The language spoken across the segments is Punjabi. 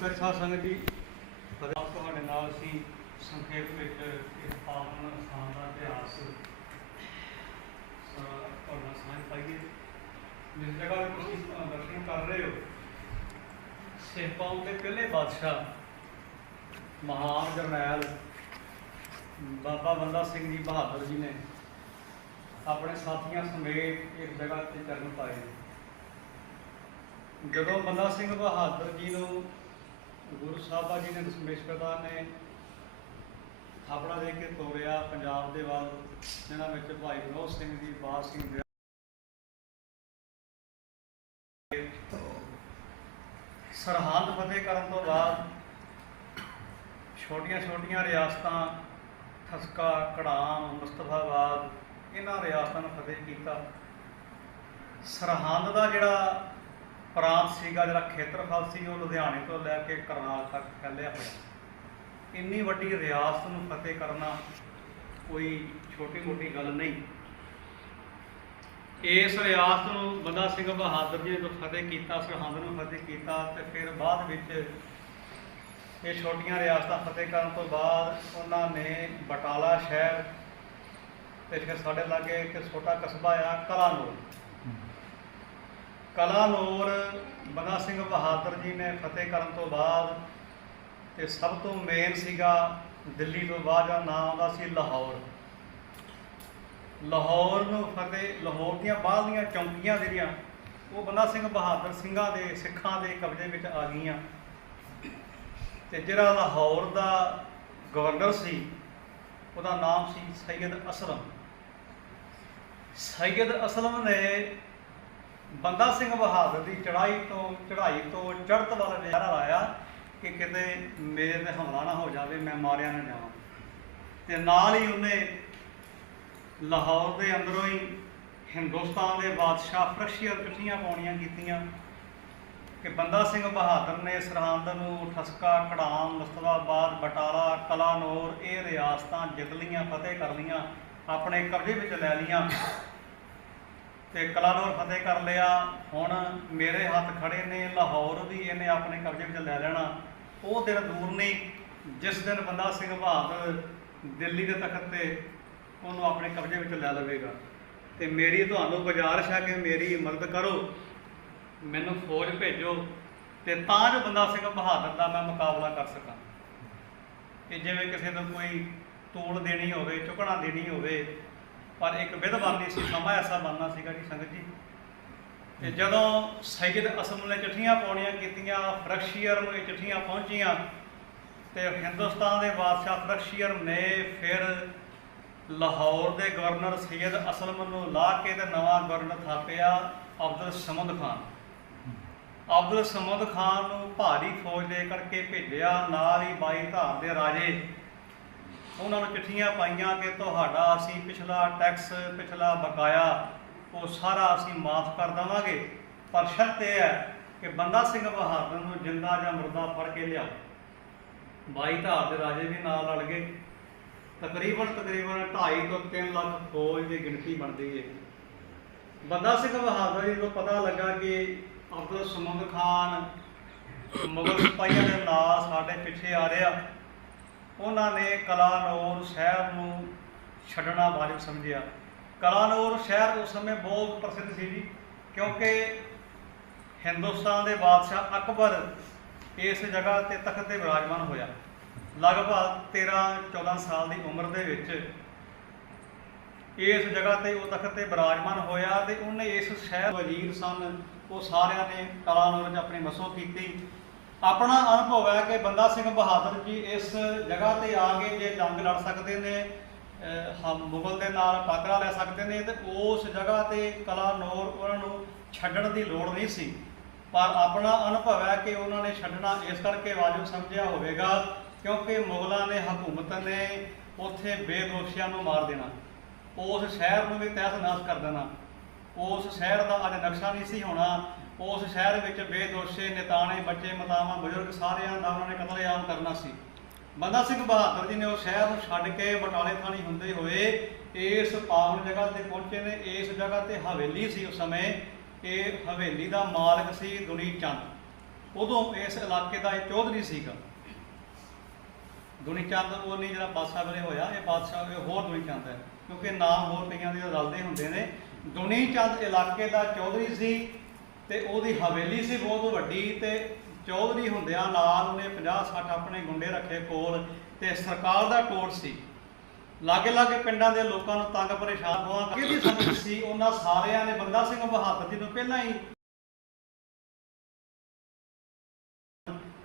ਗੁਰਪ੍ਰੀਤ ਸਾਧ ਸੰਗਤ ਜੀ ਫਤਿਹ ਤੁਹਾਡੇ ਨਾਲ ਅਸੀਂ ਸੰਖੇਪ ਵਿੱਚ ਇਸ ਪਾਵਨ ਸਥਾਨ ਦਾ ਇਤਿਹਾਸ ਸ- ਸਾਂਝ ਪਾਈਏ। ਜਿਸ ਜਗ੍ਹਾ ਤੇ ਤੁਸੀਂ ਦਰਸ਼ਨ ਕਰ ਰਹੇ ਹੋ ਸਿੱਖ ਦੇ ਪਹਿਲੇ ਬਾਦਸ਼ਾਹ ਮਹਾਨ ਜਰਨੈਲ ਬਾਬਾ ਬੰਦਾ ਸਿੰਘ ਜੀ ਬਹਾਦਰ ਜੀ ਨੇ ਆਪਣੇ ਸਾਥੀਆਂ ਸਮੇਤ ਇਸ ਜਗ੍ਹਾ ਤੇ ਚਰਨ ਪਾਏ। ਜਦੋਂ ਬੰਦਾ ਸਿੰਘ ਬਹਾਦਰ ਜੀ ਨੂੰ ਗੁਰੂ ਸਾਹਿਬਾ ਜੀ ਨੇ ਦਸ਼ਮੇਸ਼ ਪ੍ਰਧਾਨ ਨੇ ਥਾਪੜਾ ਦੇ ਕੇ ਤੋਰਿਆ ਪੰਜਾਬ ਦੇ ਵੱਲ ਜਿਹਨਾਂ ਵਿੱਚ ਭਾਈ ਵਿਨੋਦ ਸਿੰਘ ਜੀ ਬਾਸ ਸਿੰਘ ਦੇ ਸਰਹੰਦ ਫਤਿਹ ਕਰਨ ਤੋਂ ਬਾਅਦ ਛੋਟੀਆਂ ਛੋਟੀਆਂ ਰਿਆਸਤਾਂ, ਠਸਕਾ, ਕੜਾਮ, ਮੁਸਤਫਾਬਾਦ, ਇਹਨਾਂ ਰਿਆਸਤਾਂ ਨੂੰ ਫਤਿਹ ਕੀਤਾ। ਸਰਹੰਦ ਦਾ ਜਿਹੜਾ ਪ੍ਰਾਂਤ ਸੀਗਾ ਜਿਹੜਾ ਖੇਤਰਫਲ ਸੀ, ਉਹ ਲੁਧਿਆਣੇ ਤੋਂ ਲੈ ਕੇ ਕਰਨਾਲ ਤੱਕ ਫੈਲਿਆ ਹੋਇਆ। ਇੰਨੀ ਵੱਡੀ ਰਿਆਸਤ ਨੂੰ ਫਤਿਹ ਕਰਨਾ ਕੋਈ ਛੋਟੀ ਮੋਟੀ ਗੱਲ ਨਹੀਂ। ਇਸ ਰਿਆਸਤ ਨੂੰ ਬੰਦਾ ਸਿੰਘ ਬਹਾਦਰ ਜੀ ਨੇ ਜਦੋਂ ਫਤਿਹ ਕੀਤਾ ਸਰਹੰਦ ਨੂੰ ਫਤਿਹ ਕੀਤਾ ਤੇ ਫਿਰ ਬਾਅਦ ਵਿੱਚ ਇਹ ਛੋਟੀਆਂ ਰਿਆਸਤਾਂ ਫਤਿਹ ਕਰਨ ਤੋਂ ਬਾਅਦ ਉਹਨਾਂ ਨੇ ਬਟਾਲਾ ਸ਼ਹਿਰ ਤੇ ਫਿਰ ਸਾਡੇ ਲਾਗੇ ਇੱਕ ਛੋਟਾ ਕਸਬਾ ਆ ਕਲਾਨੌਰ। ਕਲਾਨੌਰ ਬੰਦਾ ਸਿੰਘ ਬਹਾਦਰ ਜੀ ਨੇ ਫਤਿਹ ਕਰਨ ਤੋਂ ਬਾਅਦ ਤੇ ਸਭ ਤੋਂ ਮੇਨ ਸੀਗਾ ਦਿੱਲੀ ਤੋਂ ਬਾਅਦ ਦਾ ਨਾਮ ਆਉਂਦਾ ਸੀ ਲਾਹੌਰ। ਲਾਹੌਰ ਨੂੰ ਫਤਿਹ, ਲਾਹੌਰ ਦੀਆਂ ਬਾਹਰਲੀਆਂ ਚੌਂਕੀਆਂ ਜਿਹੜੀਆਂ, ਉਹ ਬੰਦਾ ਸਿੰਘ ਬਹਾਦਰ ਸਿੰਘਾਂ ਦੇ, ਸਿੱਖਾਂ ਦੇ ਕਬਜ਼ੇ ਵਿੱਚ ਆ ਗਈਆਂ। ਤੇ ਜਿਹੜਾ ਲਾਹੌਰ ਦਾ ਗਵਰਨਰ ਸੀ, ਉਹਦਾ ਨਾਮ ਸੀ ਸੈਦ ਅਸਲਮ। ਸੈਯਦ ਅਸਲਮ ਨੇ ਬੰਦਾ ਸਿੰਘ ਬਹਾਦਰ ਦੀ ਚੜਾਈ ਤੋਂ ਚੜਾਈ ਤੋਂ ਚੜ੍ਹਤ ਵੱਲ ਨਿਆਰਾ ਲਾਇਆ ਕਿ ਕਿਤੇ ਮੇਰੇ ਤੇ ਹਮਲਾ ਨਾ ਹੋ ਜਾਵੇ, ਮੈਂ ਮਾਰਿਆ ਨਾ ਜਾਵਾਂ। ਤੇ ਨਾਲ ਹੀ ਉਹਨੇ ਲਾਹੌਰ ਦੇ ਅੰਦਰੋਂ ਹੀ ਹਿੰਦੁਸਤਾਨ ਦੇ ਬਾਦਸ਼ਾਹ ਫਰਸ਼ੀਅਰ ਚਿੱਠੀਆਂ ਪਾਉਣੀਆਂ ਕੀਤੀਆਂ ਕਿ ਬੰਦਾ ਸਿੰਘ ਬਹਾਦਰ ਨੇ ਸਰਹੰਦ ਨੂੰ ਠਸਕਾ, ਕੜਾਮ, ਮੁਸਤਫਾਬਾਦ, ਬਟਾਲਾ, ਕਲਾਨੌਰ, ਇਹ ਰਿਆਸਤਾਂ ਜਿੱਤ ਲੀਆਂ ਫਤਿਹ ਕਰ ਲੀਆਂ ਆਪਣੇ ਕਬਜ਼ੇ ਵਿੱਚ ਲੈ ਲੀਆਂ ਤੇ ਕਲਾਨੌਰ ਫਤਿਹ ਕਰ ਲਿਆ। ਹੁਣ ਮੇਰੇ ਹੱਥ ਖੜੇ ਨੇ, ਲਾਹੌਰ ਵੀ ਇਹਨੇ ਆਪਣੇ ਕਬਜ਼ੇ ਵਿੱਚ ਲੈ ਲੈਣਾ। ਉਹ ਦਿਨ ਦੂਰ ਨਹੀਂ, ਜਿਸ ਦਿਨ ਬੰਦਾ ਸਿੰਘ ਬਹਾਦਰ ਦਿੱਲੀ ਦੇ ਤਖਤ ਤੇ ਉਹਨੂੰ ਆਪਣੇ ਕਬਜ਼ੇ ਵਿੱਚ ਲੈ ਲਵੇਗਾ। ਤੇ ਮੇਰੀ ਤੁਹਾਨੂੰ ਗੁਜ਼ਾਰਿਸ਼ ਹੈ ਕਿ ਮੇਰੀ ਮਦਦ ਕਰੋ। ਮੈਨੂੰ ਫੌਜ ਭੇਜੋ ਤੇ ਤਾਂ ਜੋ ਬੰਦਾ ਸਿੰਘ ਬਹਾਦਰ ਦਾ ਮੈਂ ਮੁਕਾਬਲਾ ਕਰ ਸਕਾਂ। ਕਿ ਜਿਵੇਂ ਕਿਸੇ ਨੂੰ ਕੋਈ ਤੋਲ ਦੇਣੀ ਹੋਵੇ, ਚੁਕਣਾ ਦੇਣੀ ਹੋਵੇ ਪਰ ਇੱਕ ਵਿਧਵਾਨੀ ਸੀ ਸਮਾਂ ਐਸਾ ਬਣਨਾ ਸੀਗਾ ਜੀ ਸੰਗਤ ਜੀ। ਤੇ ਜਦੋਂ ਸੈਯਦ ਅਸਮ ਨੇ ਚਿੱਠੀਆਂ ਪਾਉਣੀਆਂ ਕੀਤੀਆਂ ਫਰਕਸ਼ੀਅਰ ਨੂੰ ਇਹ ਚਿੱਠੀਆਂ ਪਹੁੰਚੀਆਂ, ਤੇ ਹਿੰਦੁਸਤਾਨ ਦੇ ਬਾਦਸ਼ਾਹ ਫਰਕਸ਼ੀਅਰ ਨੇ ਫਿਰ ਲਾਹੌਰ ਦੇ ਗਵਰਨਰ ਸੈਯਦ ਅਸਲਮ ਨੂੰ ਲਾ ਕੇ ਤੇ ਨਵਾਂ ਗਵਰਨਰ ਥਾਪਿਆ ਅਬਦੁਲ ਸਮਦ ਖਾਨ। ਅਬਦੁਲ ਸਮਦ ਖਾਨ ਨੂੰ ਭਾਰੀ ਫੌਜ ਦੇ ਕਰਕੇ ਭੇਜਿਆ, ਨਾਲ ਹੀ 22 ਧਾਰ ਦੇ ਰਾਜੇ ਉਹਨਾਂ ਨੂੰ ਚਿੱਠੀਆਂ ਪਾਈਆਂ ਕਿ ਤੁਹਾਡਾ ਅਸੀਂ ਪਿਛਲਾ ਟੈਕਸ, ਪਿਛਲਾ ਬਕਾਇਆ, ਉਹ ਸਾਰਾ ਅਸੀਂ ਮਾਫ ਕਰ ਦੇਵਾਂਗੇ। ਪਰ ਸ਼ਰਤ ਇਹ ਹੈ ਕਿ ਬੰਦਾ ਸਿੰਘ ਬਹਾਦਰ ਨੂੰ ਜਿੰਦਾ ਜਾਂ ਮੁਰਦਾ ਫੜ ਕੇ ਲਿਆ 22 ਧਾਰ ਦੇ ਰਾਜੇ ਵੀ ਨਾਲ ਲੜ ਗਏ। ਤਕਰੀਬਨ ਤਕਰੀਬਨ 2.5 ਤੋਂ 3 ਲੱਖ ਫੌਜ ਦੀ ਗਿਣਤੀ ਬਣਦੀ ਹੈ ਬੰਦਾ ਸਿੰਘ ਬਹਾਦਰ ਜੀ ਨੂੰ ਪਤਾ ਲੱਗਾ ਕਿ ਅਬਦੁਲ ਸਮਦ ਖਾਨ ਮੁਗਲ ਸਿਪਾਹੀਆਂ ਦੇ ਨਾਲ ਸਾਡੇ ਪਿੱਛੇ ਆ ਰਿਹਾ ਉਹਨਾਂ ਨੇ ਕਲਾਨੌਰ ਸ਼ਹਿਰ ਨੂੰ ਛੱਡਣਾ ਵਾਜਬ ਸਮਝਿਆ। ਕਲਾਨੌਰ ਸ਼ਹਿਰ ਉਸ ਸਮੇਂ ਬਹੁਤ ਪ੍ਰਸਿੱਧ ਸੀ ਜੀ, ਕਿਉਂਕਿ ਹਿੰਦੁਸਤਾਨ ਦੇ ਬਾਦਸ਼ਾਹ ਅਕਬਰ ਇਸ ਜਗ੍ਹਾ ਤੇ ਤਖਤ ਤੇ ਵਿਰਾਜਮਾਨ ਹੋਇਆ। ਲਗਭਗ 13 14 ਸਾਲ ਦੀ ਉਮਰ ਦੇ ਵਿੱਚ ਇਸ ਜਗ੍ਹਾ ਤੇ ਉਹ ਤਖਤ ਤੇ ਵਿਰਾਜਮਾਨ ਹੋਇਆ ਤੇ ਉਹਨੇ ਇਸ ਸ਼ਹਿਰ ਵਜ਼ੀਰ ਸਨ। ਉਹ ਸਾਰਿਆਂ ਨੇ ਕਲਾਨੌਰ 'ਚ ਆਪਣੀ ਮਸੋ ਕੀਤੀ। ਆਪਣਾ ਅਨੁਭਵ ਹੈ ਕਿ ਬੰਦਾ ਸਿੰਘ ਬਹਾਦਰ ਜੀ ਇਸ ਜਗ੍ਹਾ ਤੇ ਆ ਕੇ ਜੇ ਜੰਗ ਲੜ ਸਕਦੇ ਨੇ ਹਮ ਮੁਗਲ ਦੇ ਨਾਲ ਟਾਕਰਾ ਲੈ ਸਕਦੇ ਨੇ ਤੇ ਉਸ ਜਗ੍ਹਾ ਤੇ ਕਲਾ ਕਲਾਨੌਰ ਉਹਨਾਂ ਨੂੰ ਛੱਡਣ ਦੀ ਲੋੜ ਨਹੀਂ ਸੀ। ਪਰ ਆਪਣਾ ਅਨੁਭਵ ਹੈ ਕਿ ਉਹਨਾਂ ਨੇ ਛੱਡਣਾ ਇਸ ਕਰਕੇ ਵਾਜਬ ਸਮਝਿਆ ਹੋਵੇਗਾ ਕਿਉਂਕਿ ਮੁਗਲਾਂ ਨੇ ਹਕੂਮਤ ਨੇ ਉੱਥੇ ਬੇਦੋਸ਼ੀਆਂ ਨੂੰ ਮਾਰ ਦੇਣਾ, ਉਸ ਸ਼ਹਿਰ ਨੂੰ ਵੀ ਤਹਿਸ ਨਾਸ ਕਰ ਦੇਣਾ। ਉਸ ਸ਼ਹਿਰ ਦਾ ਅੱਜ ਨਕਸ਼ਾ ਨਹੀਂ ਸੀ ਹੋਣਾ ਉਸ ਸ਼ਹਿਰ ਵਿੱਚ ਬੇਦੋਸ਼ੇ ਨਿਤਾਣੇ, ਬੱਚੇ, ਮਤਾਵਾਂ, ਬਜ਼ੁਰਗ ਸਾਰਿਆਂ ਦਾ ਉਹਨਾਂ ਨੇ ਕਤਲੇਆਮ ਕਰਨਾ ਸੀ। ਬੰਦਾ ਸਿੰਘ ਬਹਾਦਰ ਜੀ ਨੇ ਉਹ ਸ਼ਹਿਰ ਨੂੰ ਛੱਡ ਕੇ ਬਟਾਲੇ ਥਾਣੀ ਹੁੰਦੇ ਹੋਏ ਇਸ ਪਾਵਨ ਜਗ੍ਹਾ ਤੇ ਪਹੁੰਚੇ ਨੇ। ਇਸ ਜਗ੍ਹਾ ਤੇ ਹਵੇਲੀ ਸੀ ਉਸ ਸਮੇਂ। ਇਹ ਹਵੇਲੀ ਦਾ ਮਾਲਕ ਸੀ ਦੁਨੀ ਚੰਦ। ਉਦੋਂ ਇਸ ਇਲਾਕੇ ਦਾ ਇਹ ਚੌਧਰੀ ਸੀਗਾ। ਦੁਨੀ ਚੰਦ ਉਹ ਨਹੀਂ ਜਿਹੜਾ ਬਾਦਸ਼ਾਹ ਵੇਲੇ ਹੋਇਆ, ਇਹ ਬਾਦਸ਼ਾਹ ਇਹ ਹੋਰ ਦੁਨੀ ਚੰਦ ਹੈ, ਕਿਉਂਕਿ ਨਾਮ ਹੋਰ ਕਈਆਂ ਦੇ ਰਲਦੇ ਹੁੰਦੇ ਨੇ। ਦੁਨੀ ਚੰਦ ਇਲਾਕੇ ਦਾ ਚੌਧਰੀ ਸੀ। ਤੇ ਉਹਦੀ ਹਵੇਲੀ ਸੀ ਬਹੁਤ ਵੱਡੀ ਤੇ ਚੌਧਰੀ ਹੁੰਦਿਆਂ ਨਾਲ ਉਹਨੇ 50 60 ਆਪਣੇ ਗੁੰਡੇ ਰੱਖੇ ਕੋਲ ਤੇ ਸਰਕਾਰ ਦਾ ਟੋਟ ਸੀ। ਲਾਗੇ ਲਾਗੇ ਪਿੰਡਾਂ ਦੇ ਲੋਕਾਂ ਨੂੰ ਤੰਗ ਪਰੇਸ਼ਾਨ ਹੋਆ ਕਿਹਦੀ ਸਮਝ ਸੀ, ਉਹਨਾਂ ਸਾਰਿਆਂ ਨੇ ਬੰਦਾ ਸਿੰਘ ਬਹਾਦਰ ਜੀ ਨੂੰ ਪਹਿਲਾਂ ਹੀ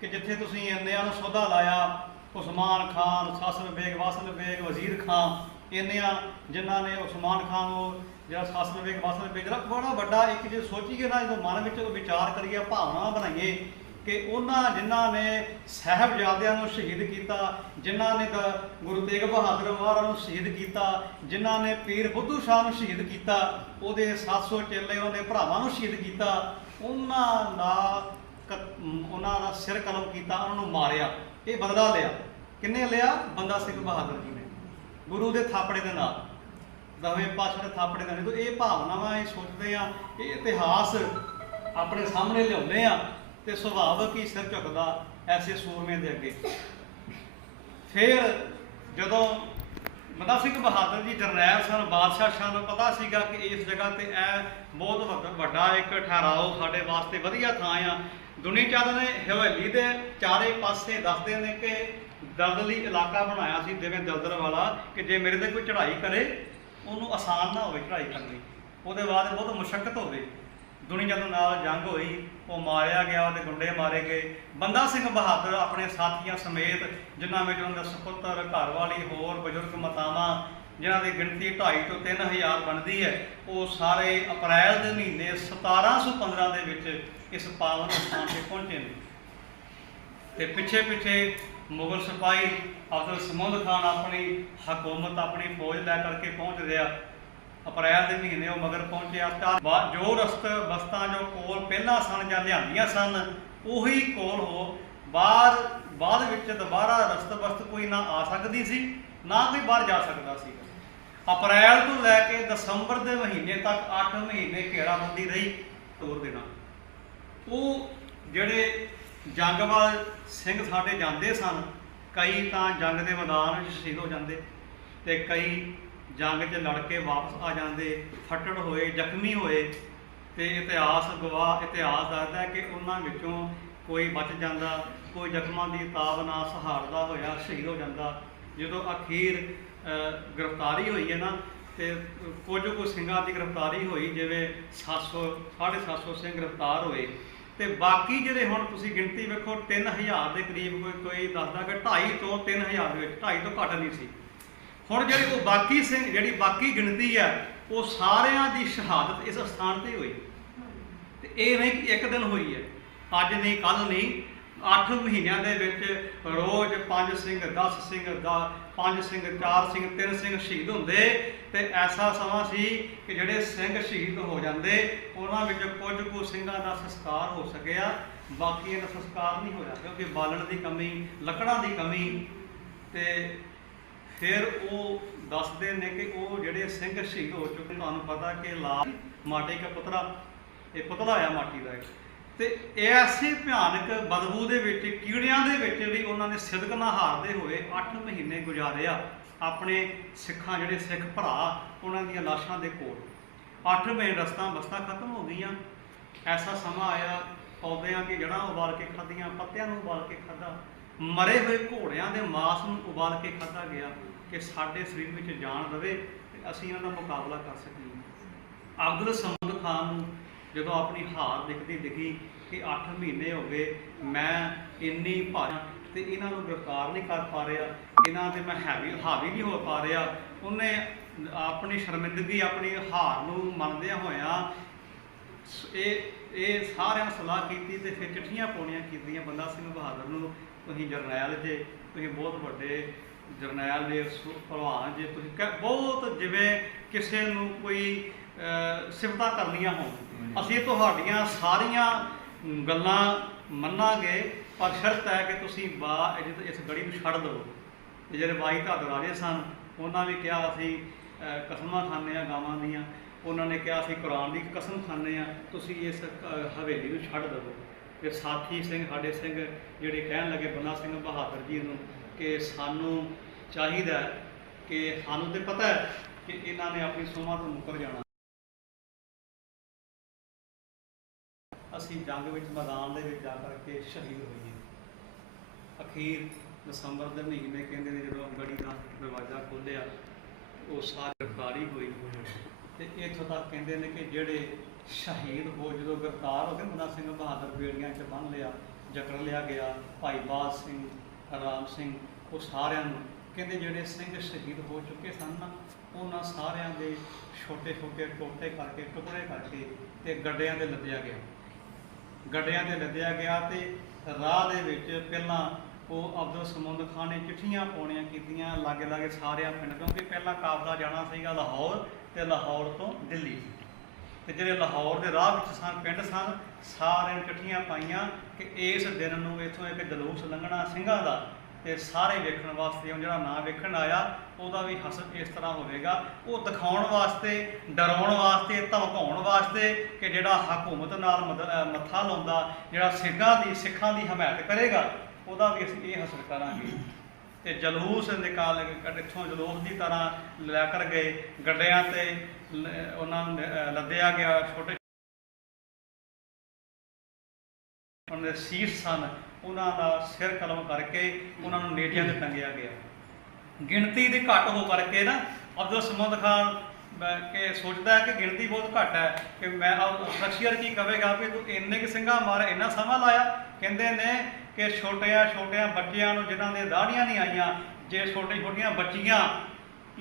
ਕਿ ਜਿੱਥੇ ਤੁਸੀਂ ਇੰਨਿਆਂ ਨੂੰ ਸੌਦਾ ਲਾਇਆ, ਉਸਮਾਨ ਖਾਨ ਸਾਸਰ ਬੇਗ, ਵਾਸਨ ਬੇਗ, ਵਜ਼ੀਰ ਖਾਨ, ਇੰਨਿਆਂ ਜਿਨ੍ਹਾਂ ਨੇ ਉਸਮਾਨ ਖਾਨ ਨੂੰ ਜਿਹੜਾ ਸਾਸਰ ਬੇਗ ਵਾਸਲ ਬੇਗ ਜਿਹੜਾ ਬੜਾ ਵੱਡਾ ਇੱਕ ਜੇ ਸੋਚੀਏ ਨਾ, ਜਦੋਂ ਮਨ ਵਿੱਚ ਉਹ ਵਿਚਾਰ ਕਰੀਏ ਭਾਵਨਾ ਬਣਾਈਏ ਕਿ ਉਹਨਾਂ ਜਿਨ੍ਹਾਂ ਨੇ ਸਾਹਿਬਜ਼ਾਦਿਆਂ ਨੂੰ ਸ਼ਹੀਦ ਕੀਤਾ, ਜਿਨ੍ਹਾਂ ਨੇ ਗੁਰੂ ਤੇਗ ਬਹਾਦਰ ਮਹਾਰਾਜ ਨੂੰ ਸ਼ਹੀਦ ਕੀਤਾ, ਜਿਨ੍ਹਾਂ ਨੇ ਪੀਰ ਬੁੱਧੂ ਸ਼ਾਹ ਨੂੰ ਸ਼ਹੀਦ ਕੀਤਾ, ਉਹਦੇ 700 ਚੇਲੇ, ਉਹਦੇ ਭਰਾਵਾਂ ਨੂੰ ਸ਼ਹੀਦ ਕੀਤਾ, ਉਹਨਾਂ ਦਾ ਉਹਨਾਂ ਦਾ ਸਿਰ ਕਲਮ ਕੀਤਾ, ਉਹਨਾਂ ਨੂੰ ਮਾਰਿਆ, ਇਹ ਬਦਲਾ ਲਿਆ। ਕਿੰਨੇ ਲਿਆ? ਬੰਦਾ ਸਿੰਘ ਬਹਾਦਰ ਜੀ ਨੇ। ਗੁਰੂ ਦੇ ਥਾਪੜੇ ਦੇ ਨਾਲ। ਦਵੇਂ ਪਾਤਸ਼ਾਹ ਥਾਪੜੇ ਦੇ। ਨਾਲ ਇਹ ਭਾਵਨਾਵਾਂ ਇਹ ਸੋਚਦੇ ਆ, ਇਹ ਇਤਿਹਾਸ ਆਪਣੇ ਸਾਹਮਣੇ ਲਿਆਉਂਦੇ ਆ ਤੇ ਸੁਭਾਵਕ ਹੀ ਸਿਰ ਝੁਕਦਾ ਐਸੇ ਸੂਰਮੇ ਦੇ ਅੱਗੇ। ਫਿਰ ਜਦੋਂ ਬੰਦਾ ਸਿੰਘ ਬਹਾਦਰ ਜੀ ਜਰਨੈਲ ਸਨ, ਬਾਦਸ਼ਾਹ ਸ਼ਾਹ ਨੂੰ ਪਤਾ ਸੀਗਾ ਕਿ ਇਸ ਜਗ੍ਹਾ ਤੇ ਇਹ ਬਹੁਤ ਵੱਡਾ- ਵੱਡਾ ਇੱਕ ਠਹਿਰਾਓ ਸਾਡੇ ਵਾਸਤੇ ਵਧੀਆ ਥਾਂ ਆ। ਦੁਨੀ ਚੰਦ ਨੇ ਹਵੇਲੀ ਦੇ ਚਾਰੇ ਪਾਸੇ ਦੱਸਦੇ ਨੇ ਕਿ ਦਲਦਲੀ ਇਲਾਕਾ ਬਣਾਇਆ ਸੀ, ਜਿਵੇਂ ਦਲਦਲ ਵਾਲਾ, ਕਿ ਜੇ ਮੇਰੇ ਤੇ ਕੋਈ ਚੜ੍ਹਾਈ ਕਰੇ ਉਹਨੂੰ ਆਸਾਨ ਨਾ ਹੋਵੇ ਚੜ੍ਹਾਈ ਕਰਨੀ ਉਹਦੇ ਬਾਅਦ ਬਹੁਤ ਮੁਸ਼ਕਲ ਹੋਵੇ। ਦੁਨੀਆ ਚੰਦ ਨਾਲ ਜੰਗ ਹੋਈ, ਉਹ ਮਾਰਿਆ ਗਿਆ, ਉਹਦੇ ਗੁੰਡੇ ਮਾਰੇ ਗਏ। ਬੰਦਾ ਸਿੰਘ ਬਹਾਦਰ ਆਪਣੇ ਸਾਥੀਆਂ ਸਮੇਤ, ਜਿਨ੍ਹਾਂ ਵਿੱਚ ਉਹਨਾਂ ਦਾ ਸੁਪੁੱਤਰ, ਘਰਵਾਲੀ, ਹੋਰ ਬਜ਼ੁਰਗ ਮਾਤਾਵਾਂ, ਜਿਨ੍ਹਾਂ ਦੀ ਗਿਣਤੀ 2.5 ਤੋਂ 3000 ਬਣਦੀ ਹੈ, ਉਹ ਸਾਰੇ ਅਪ੍ਰੈਲ ਦੇ ਮਹੀਨੇ 1715 ਦੇ ਵਿੱਚ ਇਸ ਪਾਵਨ ਸਥਾਨ ਤੇ ਪਹੁੰਚੇ ਨੇ। ਤੇ ਪਿੱਛੇ ਪਿੱਛੇ ਮੁਗਲ ਸਿਪਾਹੀ ਅਬਦੁਲ ਸਮੁੰਦ ਖਾਨ ਆਪਣੀ ਹਕੂਮਤ, ਆਪਣੀ ਫੌਜ ਲੈ ਕਰਕੇ ਪਹੁੰਚ ਰਿਹਾ। ਅਪ੍ਰੈਲ ਦੇ ਮਹੀਨੇ ਉਹ ਮਗਰ ਪਹੁੰਚਿਆ। ਤਾਂ ਜੋ ਰਸਤ ਬਸਤਾਂ ਜੋ ਕੋਲ ਪਹਿਲਾਂ ਸਨ ਜਾਂ ਲਿਆਂਦੀਆਂ ਸਨ, ਉਹੀ ਕੋਲ ਹੋ ਬਾਹਰ ਬਾਅਦ ਵਿੱਚ ਦੁਬਾਰਾ ਰਸਤ ਬਸਤ ਕੋਈ ਨਾ ਆ ਸਕਦੀ ਸੀ, ਨਾ ਕੋਈ ਬਾਹਰ ਜਾ ਸਕਦਾ ਸੀ। ਅਪ੍ਰੈਲ ਤੋਂ ਲੈ ਕੇ ਦਸੰਬਰ ਦੇ ਮਹੀਨੇ ਤੱਕ 8 ਮਹੀਨੇ ਘੇਰਾਬੰਦੀ ਰਹੀ ਤੋਰ ਦੇਣਾ ਉਹ ਜਿਹੜੇ ਜੰਗਵਾਲ ਸਿੰਘ ਸਾਡੇ ਜਾਂਦੇ ਸਨ ਕਈ ਤਾਂ ਜੰਗ ਦੇ ਮੈਦਾਨ ਵਿੱਚ ਸ਼ਹੀਦ ਹੋ ਜਾਂਦੇ ਤੇ ਕਈ ਜੰਗ 'ਚ ਲੜ ਕੇ ਵਾਪਸ ਆ ਜਾਂਦੇ, ਫੱਟੜ ਹੋਏ, ਜ਼ਖਮੀ ਹੋਏ ਤੇ ਇਤਿਹਾਸ, ਗਵਾਹ ਇਤਿਹਾਸ ਦੱਸਦਾ ਕਿ ਉਹਨਾਂ ਵਿੱਚੋਂ ਕੋਈ ਬਚ ਜਾਂਦਾ, ਕੋਈ ਜ਼ਖਮਾਂ ਦੀ ਤਾਬ ਨਾਲ ਸਹਾਰਦਾ ਹੋਇਆ ਸ਼ਹੀਦ ਹੋ ਜਾਂਦਾ। ਜਦੋਂ ਅਖੀਰ ਗ੍ਰਿਫਤਾਰੀ ਹੋਈ ਹੈ ਨਾ ਤੇ ਕੁਝ ਕੁ ਸਿੰਘਾਂ ਦੀ ਗ੍ਰਿਫਤਾਰੀ ਹੋਈ, ਜਿਵੇਂ 700 750 ਸਿੰਘ ਗ੍ਰਿਫਤਾਰ ਹੋਏ। ਤੇ ਬਾਕੀ ਜਿਹੜੇ ਹੁਣ ਤੁਸੀਂ ਗਿਣਤੀ ਵੇਖੋ 3000 ਦੇ ਕਰੀਬ ਕੋਈ ਕੋਈ ਦੱਸਦਾ ਕਿ 2.5 ਤੋਂ 3000 ਦੇ ਵਿੱਚ 2.5 ਤੋਂ ਘੱਟ ਨਹੀਂ ਸੀ। ਹੁਣ ਜਿਹੜੇ ਉਹ ਬਾਕੀ ਸਿੰਘ ਜਿਹੜੀ ਬਾਕੀ ਗਿਣਤੀ ਹੈ, ਉਹ ਸਾਰਿਆਂ ਦੀ ਸ਼ਹਾਦਤ ਇਸ ਸਥਾਨ ਤੇ ਹੋਈ। ਤੇ ਇਹ ਨਹੀਂ ਕਿ ਇੱਕ ਦਿਨ ਹੋਈ ਹੈ। ਅੱਜ ਨਹੀਂ ਕੱਲ ਨਹੀਂ। 8 ਮਹੀਨਿਆਂ ਦੇ ਵਿੱਚ ਰੋਜ਼ 5 ਸਿੰਘ 10 ਸਿੰਘ, ਦਾ 5 ਸਿੰਘ 4 ਸਿੰਘ 3 ਸਿੰਘ ਸ਼ਹੀਦ ਹੁੰਦੇ। ਤੇ ਐਸਾ ਸਮਾਂ ਸੀ ਕਿ ਜਿਹੜੇ ਸਿੰਘ ਸ਼ਹੀਦ ਹੋ ਜਾਂਦੇ, ਉਹਨਾਂ ਵਿੱਚ ਕੁਝ ਕੁ ਸਿੰਘਾਂ ਦਾ ਸੰਸਕਾਰ ਹੋ ਸਕਿਆ ਬਾਕੀਆਂ ਦਾ ਸੰਸਕਾਰ ਨਹੀਂ ਹੋਇਆ, ਕਿਉਂਕਿ ਬਾਲਣ ਦੀ ਕਮੀ, ਲੱਕੜਾਂ ਦੀ ਕਮੀ ਤੇ ਫਿਰ ਉਹ ਦੱਸਦੇ ਨੇ ਕਿ ਉਹ ਜਿਹੜੇ ਸਿੰਘ ਸ਼ਹੀਦ ਹੋ ਚੁੱਕੇ ਤੁਹਾਨੂੰ ਪਤਾ ਕਿ ਲਾਲ ਮਾਟੀ ਦਾ ਪੁਤਰਾ ਇਹ ਪੁਤਲਾ ਆ ਮਾਟੀ ਦਾ ਇੱਕ। ਤੇ ਐਸੇ ਭਿਆਨਕ ਬਦਬੂ ਦੇ ਵਿੱਚ, ਕੀੜਿਆਂ ਦੇ ਵਿੱਚ ਵੀ ਉਹਨਾਂ ਨੇ ਸਿਦਕ ਨਾ ਹਾਰਦੇ ਹੋਏ 8 ਮਹੀਨੇ ਗੁਜ਼ਾਰਿਆ ਆਪਣੇ ਸਿੱਖਾਂ ਜਿਹੜੇ ਸਿੱਖ ਭਰਾ, ਉਹਨਾਂ ਦੀਆਂ ਲਾਸ਼ਾਂ ਦੇ ਕੋਲ। 8 ਮਹੀਨੇ ਰਸਤਾਂ ਬਸਤਾਂ ਖਤਮ ਹੋ ਗਈਆਂ। ਐਸਾ ਸਮਾਂ ਆਇਆ, ਪੌਦਿਆਂ ਦੀ ਜੜ੍ਹਾਂ ਉਬਾਲ ਕੇ ਖਾਧੀਆਂ, ਪੱਤਿਆਂ ਨੂੰ ਉਬਾਲ ਕੇ ਖਾਧਾ। ਮਰੇ ਹੋਏ ਘੋੜਿਆਂ ਦੇ ਮਾਸ ਨੂੰ ਉਬਾਲ ਕੇ ਖਾਧਾ ਗਿਆ ਕਿ ਸਾਡੇ ਸਰੀਰ ਵਿੱਚ ਜਾਨ ਰਵੇ ਤੇ ਅਸੀਂ ਇਹਨਾਂ ਦਾ ਮੁਕਾਬਲਾ ਕਰ ਸਕੀਏ। ਅਬਦੁਲ ਸਮਦ ਖਾਨ ਨੂੰ ਜਦੋਂ ਆਪਣੀ ਹਾਰ ਦਿਖਦੀ ਦਿਖੀ ਕਿ 8 ਮਹੀਨੇ ਹੋ ਗਏ, ਮੈਂ ਇੰਨੀ ਭਾਰੀ ਤੇ ਇਹਨਾਂ ਨੂੰ ਗ੍ਰਿਫਤਾਰ ਨਹੀਂ ਕਰ ਪਾ ਰਿਹਾ ਇਹਨਾਂ ਤੇ ਮੈਂ ਹੈਵੀ ਹਾਵੀ ਨਹੀਂ ਹੋ ਪਾ ਰਿਹਾ। ਉਹਨੇ ਆਪਣੀ ਸ਼ਰਮਿੰਦਗੀ ਆਪਣੀ ਹਾਰ ਨੂੰ ਮੰਨਦਿਆਂ ਹੋਇਆਂ ਇਹ ਇਹ ਸਾਰਿਆਂ ਸਲਾਹ ਕੀਤੀ ਤੇ ਫਿਰ ਚਿੱਠੀਆਂ ਪਾਉਣੀਆਂ ਕੀਤੀਆਂ। ਬੰਦਾ ਸਿੰਘ ਬਹਾਦਰ ਨੂੰ ਤੁਸੀਂ ਜਰਨੈਲ ਜੇ ਤੁਸੀਂ ਬਹੁਤ ਵੱਡੇ ਜਰਨੈਲ ਦੇ ਭਲਵਾਨ ਜੇ। ਤੁਸੀਂ ਬਹੁਤ ਜਿਵੇਂ ਕਿਸੇ ਨੂੰ ਕੋਈ ਸਿਫਤਾਂ ਕਰਨੀਆਂ ਹੋਣ। ਅਸੀਂ ਤੁਹਾਡੀਆਂ ਸਾਰੀਆਂ ਗੱਲਾਂ ਮੰਨਾਂਗੇ ਪਰ ਸ਼ਰਤ ਹੈ ਕਿ ਤੁਸੀਂ ਬਾ ਇਸ- ਇਸ ਗੜੀ ਨੂੰ ਛੱਡ ਦਿਓ। ਤੇ ਜਿਹੜੇ ਬਾਈ ਧਾਤ ਰਾਜੇ ਸਨ, ਉਹਨਾਂ ਵੀ ਕਿਹਾ ਅਸੀਂ ਕਸਮਾਂ ਖਾਂਦੇ ਆ ਗਾਵਾਂ ਦੀਆਂ। ਉਹਨਾਂ ਨੇ ਕਿਹਾ ਅਸੀਂ ਕੁਰਾਨ ਦੀ ਕਸਮ ਖਾਂਦੇ ਆ ਤੁਸੀਂ ਇਸ ਹਵੇਲੀ ਨੂੰ ਛੱਡ ਦਿਓ। ਤੇ ਸਾਥੀ ਸਿੰਘ, ਸਾਡੇ ਸਿੰਘ ਜਿਹੜੇ ਕਹਿਣ ਲੱਗੇ ਬੰਨਾ ਸਿੰਘ ਬਹਾਦਰ ਜੀ ਨੂੰ, ਕਿ ਸਾਨੂੰ ਚਾਹੀਦਾ ਕਿ ਸਾਨੂੰ ਤੇ ਪਤਾ ਹੈ ਕਿ ਇਹਨਾਂ ਨੇ ਆਪਣੀ ਸੋਮਾਂ ਤੋਂ ਮੁੱਕਰ ਜਾਣਾ। ਅਸੀਂ ਜੰਗ ਵਿੱਚ ਮੈਦਾਨ ਦੇ ਵਿੱਚ ਜਾ ਕਰਕੇ ਸ਼ਹੀਦ ਹੋਈਏ। ਅਖੀਰ ਦਸੰਬਰ ਦੇ ਮਹੀਨੇ ਕਹਿੰਦੇ ਨੇ ਜਦੋਂ ਗੜੀ ਦਾ ਦਰਵਾਜ਼ਾ ਖੋਲ੍ਹਿਆ, ਉਹ ਸਾਰੀ ਗ੍ਰਿਫਤਾਰੀ ਹੋਈ। ਤੇ ਇੱਥੋਂ ਤੱਕ ਕਹਿੰਦੇ ਨੇ ਕਿ ਜਿਹੜੇ ਸ਼ਹੀਦ ਹੋ, ਜਦੋਂ ਗ੍ਰਿਫਤਾਰ ਹੋ ਗਏ ਮੁੰਨਾ ਸਿੰਘ ਬਹਾਦਰ ਬੇੜੀਆਂ 'ਚ ਬੰਨ ਲਿਆ, ਜਕੜ ਲਿਆ ਗਿਆ, ਭਾਈ ਬਾਦ ਸਿੰਘ, ਰਾਮ ਸਿੰਘ, ਉਹ ਸਾਰਿਆਂ ਨੂੰ, ਕਹਿੰਦੇ ਜਿਹੜੇ ਸਿੰਘ ਸ਼ਹੀਦ ਹੋ ਚੁੱਕੇ ਸਨ ਨਾ, ਉਹਨਾਂ ਸਾਰਿਆਂ ਦੇ ਛੋਟੇ ਛੋਟੇ ਟੋਟੇ ਕਰਕੇ, ਟੁਕੜੇ ਕਰਕੇ ਤੇ ਗੱਡਿਆਂ ਤੇ ਲੱਦਿਆ ਗਿਆ। ਗੱਡਿਆਂ ਤੇ ਲੱਦਿਆ ਗਿਆ ਤੇ ਰਾਹ ਦੇ ਵਿੱਚ ਪਹਿਲਾਂ ਉਹ ਅਬਦੁਲ ਸਮੁੰਦ ਖਾਨ ਨੇ ਚਿੱਠੀਆਂ ਪਾਉਣੀਆਂ ਕੀਤੀਆਂ, ਲਾਗੇ ਲਾਗੇ ਸਾਰਿਆਂ ਪਿੰਡ ਕਿਉਂਕਿ ਪਹਿਲਾਂ ਕਾਫਲਾ ਜਾਣਾ ਸੀਗਾ ਲਾਹੌਰ ਤੇ ਲਾਹੌਰ ਤੋਂ ਦਿੱਲੀ। ਤੇ ਜਿਹੜੇ ਲਾਹੌਰ ਦੇ ਰਾਹ ਵਿੱਚ ਸਨ, ਪਿੰਡ ਸਨ, ਸਾਰਿਆਂ ਨੇ ਚਿੱਠੀਆਂ ਪਾਈਆਂ ਕਿ ਇਸ ਦਿਨ ਨੂੰ ਇੱਥੋਂ ਇੱਕ ਜਲੂਸ ਲੰਘਣਾ ਸਿੰਘਾਂ ਦਾ ਤੇ ਸਾਰੇ ਵੇਖਣ ਵਾਸਤੇ, ਉਹ ਜਿਹੜਾ ਨਾਂ ਵੇਖਣ ਆਇਆ, ਉਹਦਾ ਵੀ ਹਸਰ ਇਸ ਤਰ੍ਹਾਂ ਹੋਵੇਗਾ। ਉਹ ਦਿਖਾਉਣ ਵਾਸਤੇ, ਡਰਾਉਣ ਵਾਸਤੇ, ਧਮਕਾਉਣ ਵਾਸਤੇ ਕਿ ਜਿਹੜਾ ਹਕੂਮਤ ਨਾਲ ਮਦ- ਮੱਥਾ ਲਾਉਂਦਾ, ਜਿਹੜਾ ਸਿੱਖਾਂ ਦੀ ਸਿੱਖਾਂ ਦੀ ਹਮਾਇਤ ਕਰੇਗਾ ਉਹਦਾ ਵੀ ਅਸੀਂ ਇਹ ਹਸਰ ਕਰਾਂਗੇ। ਤੇ ਜਲੂਸ ਨਿਕਾਲ ਕੇ ਇੱਥੋਂ ਜਲੂਸ ਦੀ ਤਰ੍ਹਾਂ ਲੈ ਕਰ ਗਏ, ਗੱਡਿਆਂ ਤੇ ਉਹਨਾਂ ਨੂੰ ਲੱਦਿਆ ਗਿਆ ਛੋਟੇ ਉਹਨਾਂ ਦੇ ਸੀਸ ਸਨ। ਉਹਨਾਂ ਦਾ ਸਿਰ ਕਲਮ ਕਰਕੇ ਉਹਨਾਂ ਨੂੰ ਨੇਟਿਆਂ ਤੇ ਟੰਗਿਆ ਗਿਆ। ਗਿਣਤੀ ਦੇ ਘੱਟ ਹੋ ਕਰਕੇ ਨਾ ਅਬਦੁਲ ਸਮਦ ਖਾਨ ਕਿ ਸੋਚਦਾ ਹੈ ਕਿ ਗਿਣਤੀ ਬਹੁਤ ਘੱਟ ਹੈ, ਕਿ ਮੈਂ ਸ਼ਖਸੀਅਤ ਕੀ ਕਵੇਗਾ ਵੀ ਤੂੰ ਇੰਨੇ ਕਿ ਸਿੰਘਾਂ ਮਾਰੇ ਇੰਨਾ ਸਮਾਂ ਲਾਇਆ? ਕਹਿੰਦੇ ਨੇ ਕਿ ਛੋਟਿਆਂ ਛੋਟਿਆਂ ਬੱਚਿਆਂ ਨੂੰ ਜਿਨ੍ਹਾਂ ਦੇ ਦਾੜੀਆਂ ਨਹੀਂ ਆਈਆਂ, ਜੇ ਛੋਟੇ ਛੋਟੀਆਂ ਬੱਚੀਆਂ,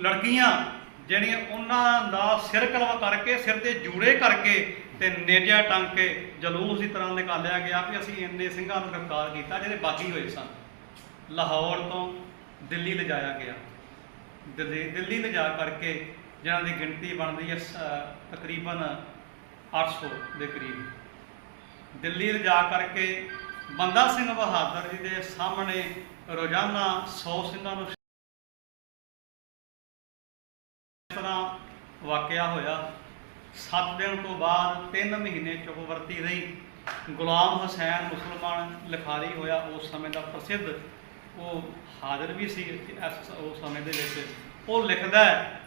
ਲੜਕੀਆਂ ਜਿਹੜੀਆਂ ਉਹਨਾਂ ਦਾ ਸਿਰ ਕਲਮ ਕਰਕੇ, ਸਿਰ ਤੇ ਜੂੜੇ ਕਰਕੇ ਤੇ ਨੇਜਾ ਟੰਗ ਕੇ ਜਲੂਸ ਦੀ ਤਰ੍ਹਾਂ ਨਿਕਾਲਿਆ ਗਿਆ ਵੀ ਅਸੀਂ ਇੰਨੇ ਸਿੰਘਾਂ ਨੂੰ ਗ੍ਰਿਫਤਾਰ ਕੀਤਾ ਜਿਹੜੇ ਬਾਗੀ ਹੋਏ ਸਨ। ਲਾਹੌਰ ਤੋਂ ਦਿੱਲੀ ਲਿਜਾਇਆ ਗਿਆ। ਦਿੱਲੀ ਦਿੱਲੀ ਲਿਜਾ ਕਰਕੇ ਜਿਹਨਾਂ ਦੀ ਗਿਣਤੀ ਬਣਦੀ ਹੈ, ਸ- ਤਕਰੀਬਨ 800 ਦੇ ਕਰੀਬ। ਦਿੱਲੀ ਲਿਜਾ ਕਰਕੇ ਬੰਦਾ ਸਿੰਘ ਬਹਾਦਰ ਜੀ ਦੇ ਸਾਹਮਣੇ ਰੋਜ਼ਾਨਾ 100 ਸਿੰਘਾਂ ਨੂੰ ਇਸ ਤਰ੍ਹਾਂ ਵਾਕਿਆ ਹੋਇਆ। 7 ਦਿਨ ਤੋਂ ਬਾਅਦ 3 ਮਹੀਨੇ ਚੁੱਪਵਰਤੀ ਰਹੀ। ਗੁਲਾਮ ਹੁਸੈਨ ਮੁਸਲਮਾਨ ਲਿਖਾਰੀ ਹੋਇਆ, ਉਸ ਸਮੇਂ ਦਾ ਪ੍ਰਸਿੱਧ। ਉਹ ਹਾਜ਼ਰ ਵੀ ਸੀ ਇਸ ਉਸ ਸਮੇਂ ਦੇ ਵਿੱਚ। ਉਹ ਲਿਖਦਾ ਹੈ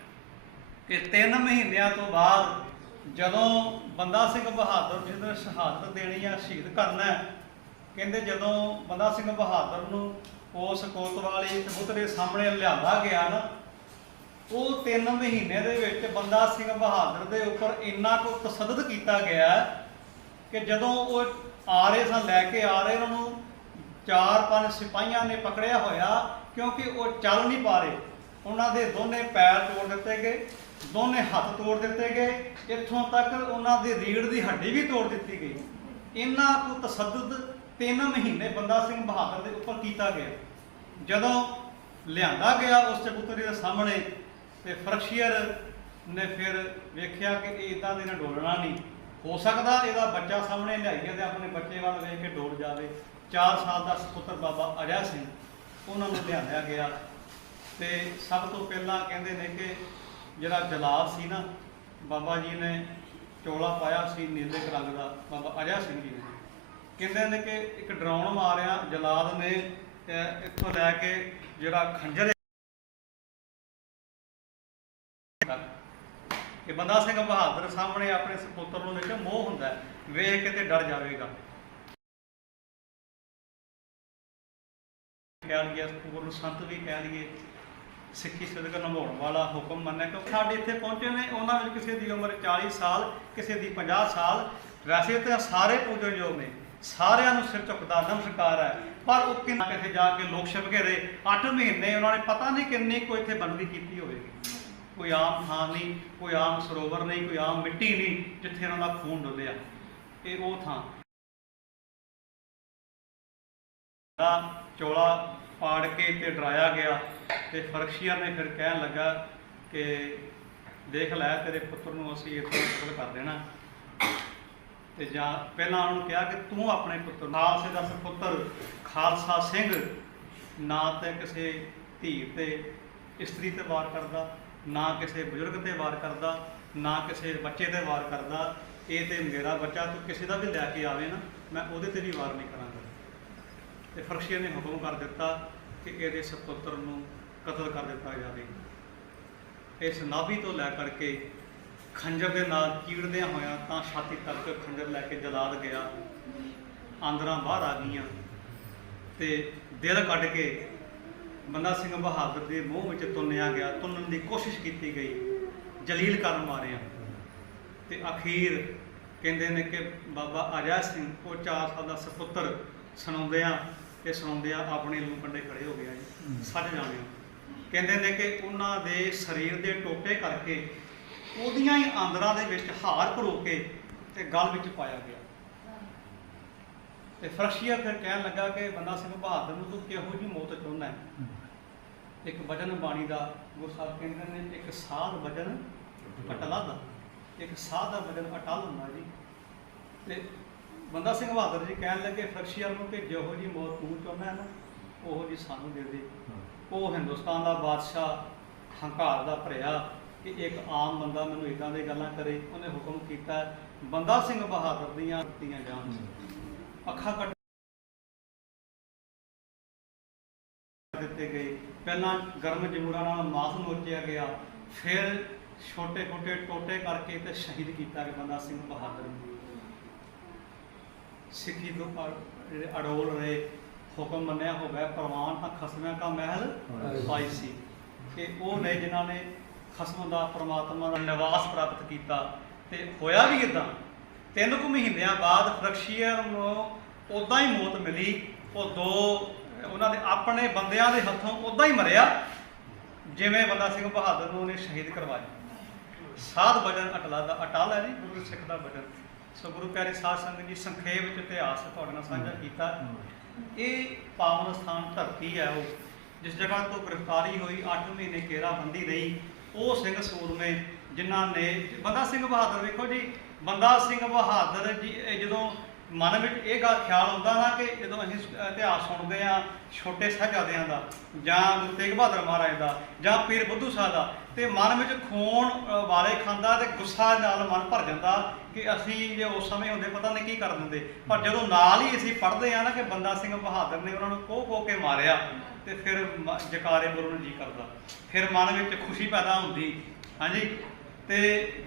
ਕਿ 3 ਮਹੀਨਿਆਂ ਤੋਂ ਬਾਅਦ ਜਦੋਂ ਬੰਦਾ ਸਿੰਘ ਬਹਾਦਰ ਜੀ ਨੇ ਸ਼ਹਾਦਤ ਦੇਣੀ ਆ ਸ਼ਹੀਦ ਕਰਨਾ ਕਹਿੰਦੇ ਜਦੋਂ ਬੰਦਾ ਸਿੰਘ ਬਹਾਦਰ ਨੂੰ ਉਸ ਕੋਤਵਾਲੀ ਕਬੂਤਰੇ ਸਾਹਮਣੇ ਲਿਆਂਦਾ ਗਿਆ ਨਾ, ਉਹ 3 ਮਹੀਨੇ ਦੇ ਵਿੱਚ ਬੰਦਾ ਸਿੰਘ ਬਹਾਦਰ ਦੇ ਉੱਪਰ ਇੰਨਾ ਕੁ ਤਸੱਦਦ ਕੀਤਾ ਗਿਆ ਕਿ ਜਦੋਂ ਉਹ ਆ ਰਹੇ ਸਨ, ਲੈ ਕੇ ਆ ਰਹੇ, ਉਹਨਾਂ ਨੂੰ ਚਾਰ ਪੰਜ ਸਿਪਾਹੀਆਂ ਨੇ ਪਕੜਿਆ ਹੋਇਆ, ਕਿਉਂਕਿ ਉਹ ਚੱਲ ਨਹੀਂ ਪਾ ਰਹੇ। ਉਹਨਾਂ ਦੇ ਦੋਨੇ ਪੈਰ ਤੋੜ ਦਿੱਤੇ ਗਏ, ਦੋਨੇ ਹੱਥ ਤੋੜ ਦਿੱਤੇ ਗਏ, ਇੱਥੋਂ ਤੱਕ ਉਹਨਾਂ ਦੀ ਰੀੜ ਦੀ ਹੱਡੀ ਵੀ ਤੋੜ ਦਿੱਤੀ ਗਈ। ਇੰਨਾ ਕੁ ਤਸੱਦਦ 3 ਮਹੀਨੇ ਬੰਦਾ ਸਿੰਘ ਬਹਾਦਰ ਦੇ ਉੱਪਰ ਕੀਤਾ ਗਿਆ। ਜਦੋਂ ਲਿਆਂਦਾ ਗਿਆ ਉਸ ਚਬੂਤਰੇ ਦੇ ਸਾਹਮਣੇ ਤੇ ਫਰਕਸ਼ੀਅਰ ਨੇ ਫਿਰ ਵੇਖਿਆ ਕਿ ਇਹ ਇਦਾਂ ਦੇ ਨਾਲ ਡੋਲਣਾ ਨਹੀਂ। ਹੋ ਸਕਦਾ ਇਹਦਾ ਬੱਚਾ ਸਾਹਮਣੇ ਲਿਆਈਏ ਤੇ ਆਪਣੇ ਬੱਚੇ ਵੱਲ ਵੇਖ ਕੇ ਡੋਲ ਜਾਵੇ। 4 ਸਾਲ ਦਾ ਸੁਪੁੱਤਰ ਬਾਬਾ ਅਜਾ ਸਿੰਘ, ਉਹਨਾਂ ਨੂੰ ਲਿਆਂਦਾ ਗਿਆ। ਤੇ ਸਭ ਤੋਂ ਪਹਿਲਾਂ ਕਹਿੰਦੇ ਨੇ ਕਿ ਜਿਹੜਾ ਜਲਾਦ ਸੀ ਨਾ, ਬਾਬਾ ਜੀ ਨੇ ਚੋਲਾ ਪਾਇਆ ਸੀ ਨੀਲੇ ਰੰਗ ਦਾ, ਬਾਬਾ ਅਜਾ ਸਿੰਘ ਜੀ ਨੇ। ਕਹਿੰਦੇ ਨੇ ਕਿ ਇੱਕ ਡਰਾਉਣ ਮਾਰਿਆ, ਜਲਾਦ ਨੇ ਇੱਥੋਂ ਲੈ ਕੇ ਜਿਹੜਾ ਖੰਜਰ ਕਿ ਬੰਦਾ ਸਿੰਘ ਬਹਾਦਰ ਸਾਹਮਣੇ ਆਪਣੇ ਸਪੁੱਤਰ ਨੂੰ ਦੇਖ ਕੇ ਮੋਹ ਹੁੰਦਾ ਵੇਖ ਕੇ ਤੇ ਡਰ ਜਾਵੇਗਾ। ਕਹਿ ਲਈਏ, ਪੂਰਨ ਸੰਤ ਵੀ ਕਹਿ ਲਈਏ, ਸਿੱਖੀ ਸਿਦਕ ਨਿਭਾਉਣ ਵਾਲਾ ਹੁਕਮ ਮੰਨਿਆ ਕਿ ਸਾਡੇ ਇੱਥੇ ਪਹੁੰਚੇ ਨੇ, ਉਹਨਾਂ ਵਿੱਚ ਕਿਸੇ ਦੀ ਉਮਰ 40 ਸਾਲ, ਕਿਸੇ ਦੀ 50 ਸਾਲ, ਵੈਸੇ ਤਾਂ ਸਾਰੇ ਪੂਜਣਯੋਗ ਨੇ। ਸਾਰਿਆਂ ਨੂੰ ਸਿਰ ਝੁਕਦਾ, ਨਮਸਕਾਰ ਹੈ। ਪਰ ਉਹ ਕਿੰਨਾ ਕਿਤੇ ਜਾ ਕੇ ਲੋਕ ਛਿਪ ਕੇ 8 ਮਹੀਨੇ ਉਹਨਾਂ ਨੇ ਪਤਾ ਨਹੀਂ ਕਿੰਨੀ ਕੋਈ ਇੱਥੇ ਬੰਦਗੀ ਕੀਤੀ ਹੋਵੇਗੀ। ਕੋਈ ਆਮ ਥਾਂ ਨਹੀਂ, ਕੋਈ ਆਮ ਸਰੋਵਰ ਨਹੀਂ, ਕੋਈ ਆਮ ਮਿੱਟੀ ਨਹੀਂ ਜਿੱਥੇ ਉਹਨਾਂ ਦਾ ਖੂਨ ਡੁੱਲਿਆ। ਇਹ ਉਹ ਥਾਂ। ਦਾ ਚੋਲਾ ਪਾੜ ਕੇ ਤੇ ਡਰਾਇਆ ਗਿਆ ਤੇ ਫਰਕਸ਼ੀਆ ਨੇ ਫਿਰ ਕਹਿਣ ਲੱਗਾ ਕਿ ਦੇਖ ਲੈ ਤੇਰੇ ਪੁੱਤਰ ਨੂੰ ਅਸੀਂ ਇੱਥੋਂ ਕਤਲ ਕਰ ਦੇਣਾ। ਤੇ ਜਾਂ ਪਹਿਲਾਂ ਉਹਨਾਂ ਨੂੰ ਕਿਹਾ ਕਿ ਤੂੰ ਆਪਣੇ ਪੁੱਤਰ ਖਾਲਸੇ ਦਾ ਸੁਪੁੱਤਰ ਖਾਲਸਾ ਸਿੰਘ, ਨਾ ਤੇ ਕਿਸੇ ਧੀ ਤੇ ਇਸਤਰੀ ਤੇ ਵਾਰ ਕਰਦਾ, ਨਾ ਕਿਸੇ ਬਜ਼ੁਰਗ ਤੇ ਵਾਰ ਕਰਦਾ, ਨਾ ਕਿਸੇ ਬੱਚੇ ਤੇ ਵਾਰ ਕਰਦਾ, ਇਹ ਤੇ ਮੇਰਾ ਬੱਚਾ, ਤੂੰ ਕਿਸੇ ਦਾ ਵੀ ਲੈ ਕੇ ਆਵੇ ਨਾ, ਮੈਂ ਉਹਦੇ ਤੇ ਵੀ ਵਾਰ ਨਹੀਂ ਕਰਾਂਗਾ। ਤੇ ਫਰਸ਼ੀਆ ਨੇ ਹੁਕਮ ਕਰ ਦਿੱਤਾ ਕਿ ਇਹਦੇ ਸੁਪੁੱਤਰ ਨੂੰ ਕਤਲ ਕਰ ਦਿੱਤਾ ਜਾਵੇ। ਇਸ ਨਾਭੀ ਤੋਂ ਲੈ ਕਰਕੇ ਖੰਜਰ ਦੇ ਨਾਲ ਚੀੜਦਿਆਂ ਹੋਇਆਂ ਤਾਂ ਛਾਤੀ ਤੱਕ ਖੰਜਰ ਲੈ ਕੇ ਜਲਾਦ ਗਿਆ। ਆਂਦਰਾਂ ਬਾਹਰ ਆ ਗਈਆਂ ਤੇ ਦਿਲ ਕੱਢ ਕੇ ਬੰਦਾ ਸਿੰਘ ਬਹਾਦਰ ਦੇ ਮੂੰਹ ਵਿੱਚ ਤੁੰਨਿਆ ਗਿਆ। ਤੁੰਨਣ ਦੀ ਕੋਸ਼ਿਸ਼ ਕੀਤੀ ਗਈ। ਜਲੀਲ ਕਰਨ ਮਾਰਿਆ। ਤੇ ਅਖੀਰ ਕਹਿੰਦੇ ਨੇ ਕਿ ਬਾਬਾ ਅਜਾ ਸਿੰਘ ਉਹ ਚਾਰ ਸਾਲ ਦਾ ਸੁਪੁੱਤਰ ਸੁਣਾਉਂਦਿਆਂ ਤੇ ਸੁਣਾਉਂਦਿਆਂ ਆਪਣੇ ਲੂ ਕੰਡੇ ਖੜੇ ਹੋ ਗਿਆ ਜੀ। ਸੱਜ ਜਾਣਿਓ ਕਹਿੰਦੇ ਨੇ ਕਿ ਉਹਨਾਂ ਦੇ ਸਰੀਰ ਦੇ ਟੋਟੇ ਕਰਕੇ ਉਹਦੀਆਂ ਹੀ ਆਂਦਰਾਂ ਦੇ ਵਿੱਚ ਹਾਰ ਭਰੋ ਕੇ ਤੇ ਗਲ ਵਿੱਚ ਪਾਇਆ ਗਿਆ। ਤੇ ਫਰਸ਼ੀਆ ਫਿਰ ਕਹਿਣ ਲੱਗਾ ਕਿ ਬੰਦਾ ਸਿੰਘ ਬਹਾਦਰ ਨੂੰ ਤੂੰ ਕਿਹੋ ਜੀ ਮੌਤ ਚਾਹੁੰਦਾ ਹੈ? ਇੱਕ ਵਜਨ ਬਾਣੀ ਦਾ ਗੁਰੂ ਸਾਹਿਬ ਕਹਿੰਦੇ ਨੇ ਇੱਕ ਸਾਧ ਵਜਨ ਅਟਲਾ ਦਾ ਇੱਕ ਸਾਧ ਦਾ ਵਜਨ ਅਟਲ ਹੁੰਦਾ ਜੀ। ਤੇ ਬੰਦਾ ਸਿੰਘ ਬਹਾਦਰ ਜੀ ਕਹਿਣ ਲੱਗੇ ਫਰਸ਼ੀਆ ਨੂੰ ਕਿ ਜਿਹੋ ਜੀ ਮੌਤ ਤੂੰ ਚਾਹੁੰਦਾ ਹੈ ਨਾ ਉਹੋ ਜੀ ਸਾਨੂੰ ਦੇ ਦੇ। ਉਹ ਹਿੰਦੁਸਤਾਨ ਦਾ ਬਾਦਸ਼ਾਹ ਹੰਕਾਰ ਦਾ ਭਰਿਆ ਕਿ ਇੱਕ ਆਮ ਬੰਦਾ ਮੈਨੂੰ ਇਦਾਂ ਦੀ ਗੱਲਾਂ ਕਰੇ ਉਹਨੇ ਹੁਕਮ ਕੀਤਾ ਬੰਦਾ ਸਿੰਘ ਬਹਾਦਰ ਦੀਆਂ ਦਿੱਤੀਆਂ ਜਾਣ। ਅੱਖਾਂ ਕੱਢ ਦਿੱਤੇ ਗਏ। ਪਹਿਲਾਂ ਗਰਮ ਜਮੂਰਾਂ ਨਾਲ ਮਾਸ ਨੋਚਿਆ ਗਿਆ ਫਿਰ ਛੋਟੇ ਛੋਟੇ ਟੋਟੇ ਕਰਕੇ ਤੇ ਸ਼ਹੀਦ ਕੀਤਾ ਗਿਆ ਬੰਦਾ ਸਿੰਘ ਬਹਾਦਰ ਸਿੱਖੀ ਤੋਂ ਅਡੋਲ ਰਹੇ ਹੁਕਮ ਮੰਨਿਆ ਹੋ ਗਿਆ ਪ੍ਰਵਾਨ ਤਾਂ ਖਸਮਿਆਂ ਕਾ ਮਹਿਲ ਪਾਈ ਸੀ। ਕਿ ਉਹ ਨੇ ਜਿਨ੍ਹਾਂ ਨੇ ਖਸਮ ਦਾ ਪ੍ਰਮਾਤਮਾ ਦਾ ਨਿਵਾਸ ਪ੍ਰਾਪਤ ਕੀਤਾ ਤੇ ਹੋਇਆ ਵੀ ਇਦਾਂ ਤਿੰਨ ਕੁ ਮਹੀਨਿਆਂ ਬਾਅਦ ਫਰਕਸ਼ੀਅਰ ਨੂੰ ਉਦਾਂ ਹੀ ਮੌਤ ਮਿਲੀ। ਉਹ ਦੋ ਉਹਨਾਂ ਦੇ ਆਪਣੇ ਬੰਦਿਆਂ ਦੇ ਹੱਥੋਂ ਉਦਾਂ ਹੀ ਮਰਿਆ ਜਿਵੇਂ ਬੰਦਾ ਸਿੰਘ ਬਹਾਦਰ ਨੂੰ ਉਹਨੇ ਸ਼ਹੀਦ ਕਰਵਾਇਆ ਸਾਧ ਵਜਨ ਅਟਲਾ ਦਾ ਅਟਲ ਹੈ ਜੀ ਗੁਰੂ ਸਿੱਖ ਦਾ ਵਜਨ। ਸੋ ਗੁਰੂ ਪਿਆਰੇ ਸਾਧ ਸੰਗਤ ਜੀ ਸੰਖੇਪ ਵਿੱਚ ਇਤਿਹਾਸ ਤੁਹਾਡੇ ਨਾਲ ਸਾਂਝਾ ਕੀਤਾ। ਇਹ ਪਾਵਨ ਸਥਾਨ ਧਰਤੀ ਹੈ ਉਹ ਜਿਸ ਜਗ੍ਹਾ ਤੋਂ ਗ੍ਰਿਫਤਾਰੀ ਹੋਈ 8 ਮਹੀਨੇ ਘੇਰਾਬੰਦੀ ਰਹੀ। ਉਹ ਸਿੰਘ ਸੂਰਮੇ, ਜਿਨ੍ਹਾਂ ਨੇ, ਬੰਦਾ ਸਿੰਘ ਬਹਾਦਰ ਵੇਖੋ ਜੀ, ਬੰਦਾ ਸਿੰਘ ਬਹਾਦਰ ਜੀ, ਇਹ ਜਦੋਂ ਮਨ ਵਿੱਚ ਇਹ ਗੱਲ ਖਿਆਲ ਆਉਂਦਾ ਨਾ ਕਿ ਜਦੋਂ ਅਸੀਂ ਇਤਿਹਾਸ ਸੁਣਦੇ ਆ ਛੋਟੇ ਸਾਹਿਬਜ਼ਾਦਿਆਂ ਦਾ, ਜਾਂ ਗੁਰੂ ਤੇਗ ਬਹਾਦਰ ਮਹਾਰਾਜ ਦਾ, ਜਾਂ ਪੀਰ ਬੁੱਧੂ ਸਾਹਿਬ ਦਾ, ਤੇ ਮਨ ਵਿੱਚ ਖੂਨ ਵਾਲੇ ਖਾਂਦਾ ਤੇ ਗੁੱਸਾ ਨਾਲ ਮਨ ਭਰ ਜਾਂਦਾ ਕਿ ਅਸੀਂ ਜੇ ਉਸ ਸਮੇਂ ਹੁੰਦੇ ਪਤਾ ਨਹੀਂ ਕੀ ਕਰ ਦਿੰਦੇ। ਪਰ ਜਦੋਂ ਨਾਲ ਹੀ ਅਸੀਂ ਪੜ੍ਹਦੇ ਆ ਨਾ ਕਿ ਬੰਦਾ ਸਿੰਘ ਬਹਾਦਰ ਨੇ ਉਹਨਾਂ ਨੂੰ ਕੋਹ ਕੋਹ ਕੇ ਮਾਰਿਆ ਤੇ ਫਿਰ ਜਕਾਰੇ ਬੋਲਣ ਨੂੰ ਜੀ ਕਰਦਾ। ਫਿਰ ਮਨ ਵਿੱਚ ਖੁਸ਼ੀ ਪੈਦਾ ਹੁੰਦੀ। ਹਾਂਜੀ? ਤੇ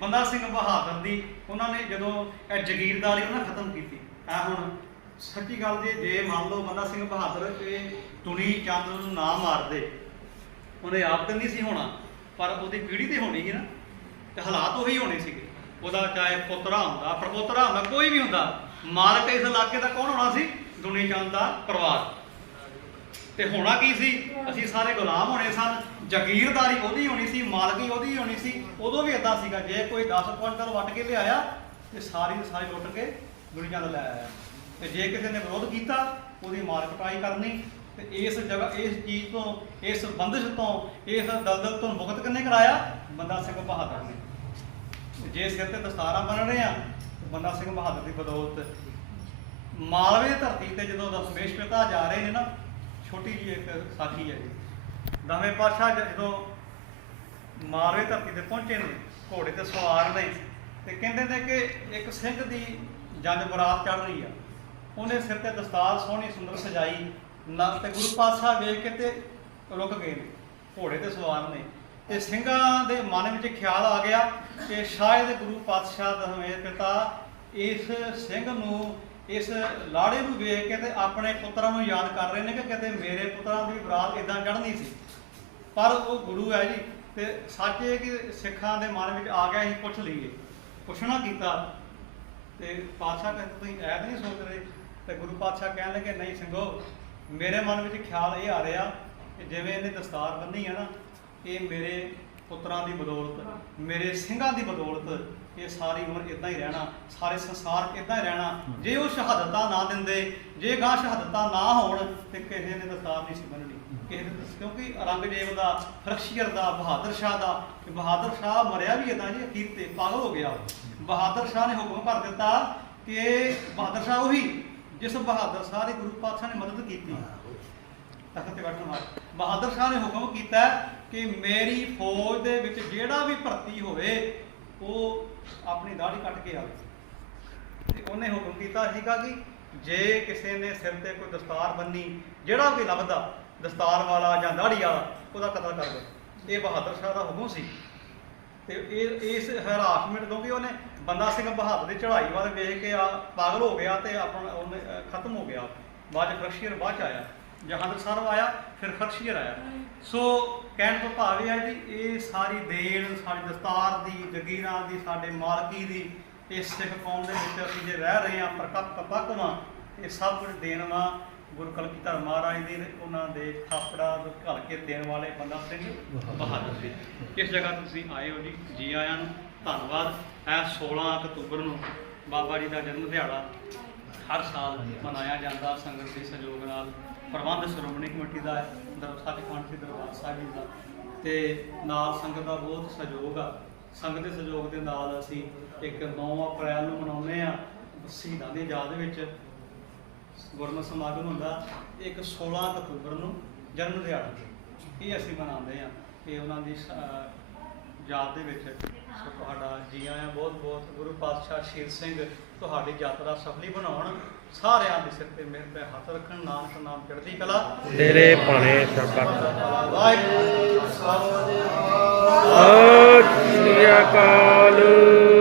ਬੰਦਾ ਸਿੰਘ ਬਹਾਦਰ ਦੀ ਉਹਨਾਂ ਨੇ ਜਦੋਂ ਇਹ ਜ਼ਗੀਰਦਾਰੀ ਉਹਨਾਂ ਖਤਮ ਕੀਤੀ। ਆ ਹੁਣ ਸੱਚੀ ਗੱਲ ਜੇ ਜੇ ਮੰਨ ਲਓ ਬੰਦਾ ਸਿੰਘ ਬਹਾਦਰ ਇਹ ਤੁਣੀ ਚੰਦ ਨੂੰ ਨਾ ਮਾਰਦੇ ਉਹਨੇ ਆਪ ਤੇ ਨਹੀਂ ਸੀ ਹੋਣਾ, ਪਰ ਉਹਦੀ ਪੀੜ੍ਹੀ ਤੇ ਹੋਣੀ ਸੀ ਨਾ। ਤੇ ਹਾਲਾਤ ਉਹੀ ਹੋਣੇ ਸੀਗੇ। ਉਹਦਾ ਚਾਹੇ ਪੁੱਤਰਾ ਹੁੰਦਾ, ਪ੍ਰਪੋਤਰਾ ਹੁੰਦਾ, ਕੋਈ ਵੀ ਹੁੰਦਾ, ਮਾਲਕ ਇਸ ਇਲਾਕੇ ਦਾ ਕੌਣ ਹੋਣਾ ਸੀ? ਦੁਨੀ ਚੰਦ ਦਾ ਪਰਿਵਾਰ। ਤੇ ਹੋਣਾ ਕੀ ਸੀ? ਅਸੀਂ ਸਾਰੇ ਗੁਲਾਮ ਹੋਣੇ ਸਨ, ਜ਼ਗੀਰਦਾਰੀ ਉਹਦੀ ਹੋਣੀ ਸੀ, ਮਾਲਕੀ ਉਹਦੀ ਹੋਣੀ ਸੀ, ਉਦੋਂ ਵੀ ਇਦਾਂ ਸੀਗਾ, ਜੇ ਕੋਈ 10 ਕੁਇੰਟਲ ਵੱਟ ਕੇ ਲਿਆਇਆ, ਤੇ ਸਾਰੀ ਦੀ ਸਾਰੀ ਲੁੱਟ ਕੇ ਦੁਨੀਆ ਦਾ ਲੈ ਆਇਆ। ਤੇ ਜੇ ਕਿਸੇ ਨੇ ਵਿਰੋਧ ਕੀਤਾ, ਉਹਦੀ ਮਾਰ ਕਟਾਈ ਕਰਨੀ, ਤੇ ਇਸ ਜਗ੍ਹਾ, ਇਸ ਚੀਜ਼ ਤੋਂ, ਇਸ ਬੰਦਸ਼ ਤੋਂ, ਇਸ ਦਲਦਲ ਤੋਂ ਮੁਕਤ ਕਿੰਨੇ ਕਰਾਇਆ? ਬੰਦਾ ਸਿੰਘ ਬਹਾਦਰ ਨੇ। ਤੇ ਜੇ ਸਿਰ ਤੇ ਦਸਤਾਰਾਂ ਬੰਨ ਰਹੇ ਆ ਤੇ ਬੰਦਾ ਸਿੰਘ ਬਹਾਦਰ ਦੀ ਬਦੌਲਤ ਮਾਲਵੇ ਧਰਤੀ ਤੇ ਜਦੋਂ ਦਸ਼ਮੇਸ਼ ਪਿਤਾ ਜਾ ਰਹੇ ਨੇ ਨਾ, ਛੋਟੀ ਜੀ ਇੱਕ ਸਾਖੀ ਹੈ ਜੀ। ਦਵੇਂ ਪਾਤਸ਼ਾਹ ਜਦੋਂ ਮਾਲਵੇ ਧਰਤੀ ਤੇ ਪਹੁੰਚੇ ਨੇ, ਘੋੜੇ ਤੇ ਸਵਾਰ ਨੇ, ਤੇ ਕਹਿੰਦੇ ਨੇ ਕਿ ਇੱਕ ਸਿੰਘ ਦੀ ਜੰਜ ਬਰਾਤ ਚੜ ਰਹੀ ਆ। ਉਹਨੇ ਸਿਰ ਤੇ ਦਸਤਾਰ ਸੋਹਣੀ, ਸੁੰਦਰ ਸਜਾਈ ਨਾ ਤੇ ਗੁਰੂ ਪਾਤਸ਼ਾਹ ਵੇਖ ਕੇ ਤੇ ਰੁਕ ਗਏ ਨੇ, ਘੋੜੇ ਤੇ ਸਵਾਰ ਨੇ। ਤੇ ਸਿੰਘਾਂ ਦੇ ਮਨ ਵਿੱਚ ਖਿਆਲ ਆ ਗਿਆ ਕਿ ਸ਼ਾਇਦ ਗੁਰੂ ਪਾਤਸ਼ਾਹ ਦਸਵੇਂ ਪਿਤਾ ਇਸ ਸਿੰਘ ਨੂੰ, ਇਸ ਲਾੜੇ ਨੂੰ ਵੇਖ ਕੇ ਤੇ ਆਪਣੇ ਪੁੱਤਰਾਂ ਨੂੰ ਯਾਦ ਕਰ ਰਹੇ ਨੇ ਕਿ ਕਿਤੇ ਮੇਰੇ ਪੁੱਤਰਾਂ ਦੀ ਬਰਾਤ ਇਦਾਂ ਚੜ੍ਹਨੀ ਸੀ। ਪਰ ਉਹ ਗੁਰੂ ਹੈ ਜੀ ਤੇ ਸੱਚ ਇਹ ਕਿ ਸਿੱਖਾਂ ਦੇ ਮਨ ਵਿੱਚ ਆ ਗਿਆ, ਅਸੀਂ ਪੁੱਛ ਲਈਏ। ਪੁੱਛਣਾ ਕੀਤਾ ਤੇ ਪਾਤਸ਼ਾਹ ਕਹਿੰਦੇ, ਤੁਸੀਂ ਐ ਨਹੀਂ ਸੋਚ ਰਹੇ? ਤੇ ਗੁਰੂ ਪਾਤਸ਼ਾਹ ਕਹਿਣ ਲੱਗੇ, ਨਹੀਂ, ਸਿੰਘੋ, ਮੇਰੇ ਮਨ ਵਿੱਚ ਖਿਆਲ ਇਹ ਆ ਰਿਹਾ ਕਿ ਜਿਵੇਂ ਇਹਨੇ ਦਸਤਾਰ ਬੰਨੀ ਹੈ ਨਾ ਇਹ ਮੇਰੇ ਪੁੱਤਰਾਂ ਦੀ ਬਦੌਲਤ ਮੇਰੇ ਸਿੰਘਾਂ ਦੀ ਬਦੌਲਤ ਇਹ ਸਾਰੀ ਉਮਰ ਇਦਾਂ ਹੀ ਰਹਿਣਾ ਸਾਰੇ ਸੰਸਾਰ ਇਦਾਂ ਹੀ ਰਹਿਣਾ। ਜੇ ਉਹ ਸ਼ਹਾਦਤਾਂ ਨਾ ਦਿੰਦੇ ਜੇ ਗਾਂ ਸ਼ਹਾਦਤਾਂ ਨਾ ਹੋਣ ਤੇ ਕਿਸੇ ਨੇ ਦਸਤਾਰ ਨਹੀਂ ਸੀ ਬੰਨਣੀ ਕਿਸੇ ਨੇ ਕਿਉਂਕਿ ਔਰੰਗਜ਼ੇਬ ਦਾ ਫਰਖਸ਼ੀਅਰ ਦਾ ਬਹਾਦਰ ਸ਼ਾਹ ਦਾ ਤੇ ਬਹਾਦਰ ਸ਼ਾਹ ਮਰਿਆ ਵੀ ਇਦਾਂ ਜੀ ਅਖੀਰ ਤੇ ਪਾਗਲ ਹੋ ਗਿਆ। ਬਹਾਦਰ ਸ਼ਾਹ ਨੇ ਹੁਕਮ ਕਰ ਦਿੱਤਾ ਕਿ ਬਹਾਦਰ ਸ਼ਾਹ ਉਹੀ ਜਿਸ ਬਹਾਦਰ ਸ਼ਾਹ ਦੀ ਗੁਰੂ ਪਾਤਸ਼ਾਹ ਨੇ ਮਦਦ ਕੀਤੀ। ਤਖਤ ਤੇ ਬੈਠਣ ਵਾਲਾ। ਬਹਾਦਰ ਸ਼ਾਹ ਨੇ ਹੁਕਮ ਕੀਤਾ ਕਿ ਮੇਰੀ ਫੌਜ ਦੇ ਵਿੱਚ ਜਿਹੜਾ ਵੀ ਭਰਤੀ ਹੋਵੇ, ਉਹ ਆਪਣੀ ਦਾੜੀ ਕੱਟ ਕੇ ਆਵੇ। ਤੇ ਉਹਨੇ ਹੁਕਮ ਕੀਤਾ ਸੀਗਾ ਕਿ ਜੇ ਕਿਸੇ ਨੇ ਸਿਰ ਤੇ ਕੋਈ ਦਸਤਾਰ ਬੰਨੀ, ਜਿਹੜਾ ਵੀ ਲੱਭਦਾ, ਦਸਤਾਰ ਵਾਲਾ ਜਾਂ ਦਾੜੀ ਵਾਲਾ, ਉਹਦਾ ਕਤਲ ਕਰ ਦੋ ਇਹ ਬਹਾਦਰ ਸ਼ਾਹ ਦਾ ਹੁਕਮ ਸੀ। ਤੇ ਇਹ, ਇਸ ਹਰਾਸਮੈਂਟ ਕਿਉਂਕਿ ਉਹਨੇ ਬੰਦਾ ਸਿੰਘ ਬਹਾਦਰ ਦੀ ਚੜ੍ਹਾਈ ਵੱਲ ਵੇਖ ਕੇ ਆ, ਪਾਗਲ ਹੋ ਗਿਆ ਤੇ ਆਪਣਾ ਉਹਨੇ ਖਤਮ ਹੋ ਗਿਆ। ਬਾਅਦ ਚ ਬਾਅਦ ਚ ਆਇਆ। ਜਹਾਂਦਰ ਸਾਹਿਬ ਆਇਆ, ਫਿਰ ਖਰਸ਼ੀਰ ਆਇਆ। ਸੋ ਕਹਿਣ ਤੋਂ ਭਾਵ ਇਹ ਹੈ ਜੀ ਇਹ ਸਾਰੀ ਦੇਣ ਸਾਡੀ ਦਸਤਾਰ ਦੀ, ਜਗੀਰਾਂ ਦੀ, ਸਾਡੇ ਮਾਲਕੀ ਦੀ, ਇਹ ਸਿੱਖ ਕੌਮ ਦੇ ਵਿੱਚ ਅਸੀਂ ਜੇ ਰਹਿ ਰਹੇ ਹਾਂ, ਪ੍ਰਕਪ ਪੱਕਵਾਂ, ਇਹ ਸਭ ਕੁਝ ਦੇਣ ਵਾ ਗੁਰੂ ਕਲਗੀਧਰ ਮਹਾਰਾਜ ਦੀ ਉਹਨਾਂ ਦੇ ਥਾਪੜਾ ਨੂੰ ਘਲ ਕੇ ਦੇਣ ਵਾਲੇ ਬੰਦਾ ਸਿੰਘ ਬਹਾਦਰ ਜੀ ਇਸ ਜਗ੍ਹਾ ਤੁਸੀਂ ਆਏ ਹੋ ਜੀ ਜੀ ਆਇਆਂ ਨੂੰ ਧੰਨਵਾਦ। ਇਹ 16 ਅਕਤੂਬਰ ਨੂੰ ਬਾਬਾ ਜੀ ਦਾ ਜਨਮ ਦਿਹਾੜਾ ਹਰ ਸਾਲ ਮਨਾਇਆ ਜਾਂਦਾ ਸੰਗਤ ਦੇ ਸਹਿਯੋਗ ਨਾਲ। ਪ੍ਰਬੰਧ ਸ਼੍ਰੋਮਣੀ ਕਮੇਟੀ ਦਾ ਹੈ, ਦਰ ਸੱਚਖੰਡ ਦਰਬਾਰ ਸਾਹਿਬ ਜੀ ਦਾ। ਤੇ ਨਾਲ ਸੰਗਤ ਦਾ ਬਹੁਤ ਸਹਿਯੋਗ ਆ। ਸੰਗਤ ਦੇ ਸਹਿਯੋਗ ਦੇ ਨਾਲ ਅਸੀਂ ਇੱਕ 9 ਅਪ੍ਰੈਲ ਨੂੰ ਮਨਾਉਂਦੇ ਆ ਸ਼ਹੀਦਾਂ ਦੀ ਯਾਦ ਵਿੱਚ। ਗੁਰਮਤ ਸਮਾਗਮ ਹੁੰਦਾ ਇੱਕ 16 ਅਕਤੂਬਰ ਨੂੰ ਜਨਮ ਦਿਹਾੜਾ ਇਹ ਅਸੀਂ ਮਨਾਉਂਦੇ ਆ ਕਿ ਉਹਨਾਂ ਦੀ ਸ- ਯਾਦ ਦੇ ਵਿੱਚ ਤੁਹਾਡਾ ਜੀ ਆਇਆਂ। ਬਹੁਤ ਬਹੁਤ ਗੁਰੂ ਪਾਤਸ਼ਾਹ ਸ਼ੀਰ ਸਿੰਘ ਤੁਹਾਡੀ ਯਾਤਰਾ ਸਫਲੀ ਬਣਾਉਣ ਸਾਰਿਆਂ ਦੇ ਸਿਰ ਤੇ ਮਿਹਰ ਤੇ ਹੱਥ ਰੱਖਣ ਨਾਨਕ ਨਾਮ ਚੜ੍ਹਦੀ ਕਲਾ। ਤੇਰੇ ਭਾਣੇ ਸਰਬੱਤ ਵਾਹਿਗੁਰੂ ਸਾਹਿਬ ਸਤਿ ਸ੍ਰੀ ਅਕਾਲ।